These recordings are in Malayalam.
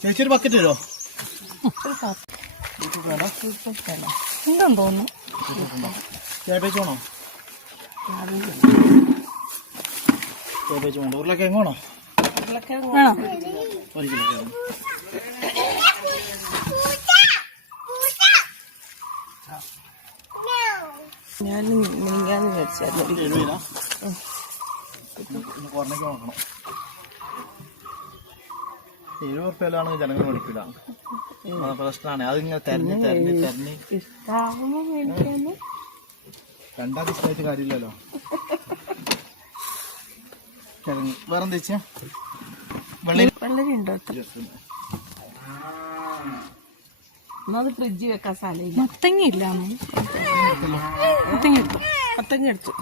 ചേച്ചി ഒരു ബക്കറ്റ് തരുമോ? ഉണ്ടെന്ന് തോന്നുന്നു. ക്യാബേജ് വേണോ? ക്യാബേജ് വേണ്ട. ഉരുളക്കിഴങ്ങ് വേണോ? വേണം. 1 കിലോ കിഴങ്ങ്. ഞാൻ മിനിഞ്ഞാന്ന് മേടിച്ചായിരുന്നു. 70 രൂപ. കുറഞ്ഞൊക്കെ നോക്കണം. 70 ഉറുപ്പ്യയിലാണ് ജനങ്ങൾ മേടിക്കില്ല. പ്രശ്നമാണ്. അതിങ്ങനെ തെരഞ്ഞ് രണ്ടാം ഇഷ്ടമായിട്ട് കാര്യമില്ലല്ലോ. കിഴങ്ങ് വേറെന്താ വെച്ചാ വെള്ളരി ഉണ്ടോ? അത് ഫ്രിഡ്ജ് വെക്കാൻ സ്ഥലമില്ല. മത്തങ്ങ ഇല്ല. മത്തങ്ങ എടുത്തു.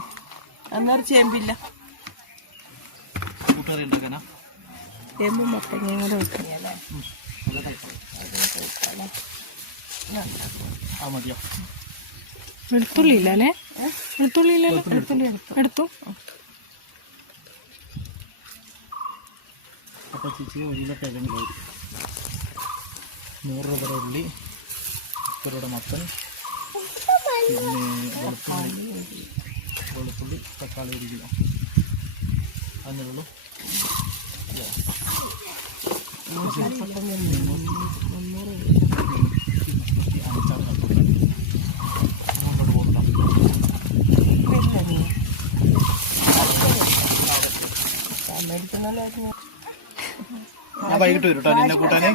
അന്നേരം ചേമ്പില്ല. കൂട്ടുകറി ഉണ്ടാക്കാനാ? ചേമ്പും മത്തങ്ങയും കൂടെ വെക്കുന്നല്ലേ? ആ മതിയോ? വെളുത്തുള്ളി ഇല്ലേ? വെളുത്തുള്ളി എടുത്തു. അപ്പോൾ ചേച്ചിക്ക് വലിയ കിഴങ്ങ് 100 രൂപയുടെ ഉള്ളി, 30 രൂപയുടെ മത്തൻ, പിന്നെ വെളുത്തുള്ളി, തക്കാളി 1 കിലോ. അതിനുള്ളൂ. ഞാൻ വൈകിട്ട് വരും കേട്ടോ നിന്നെ കൂട്ടാനേ.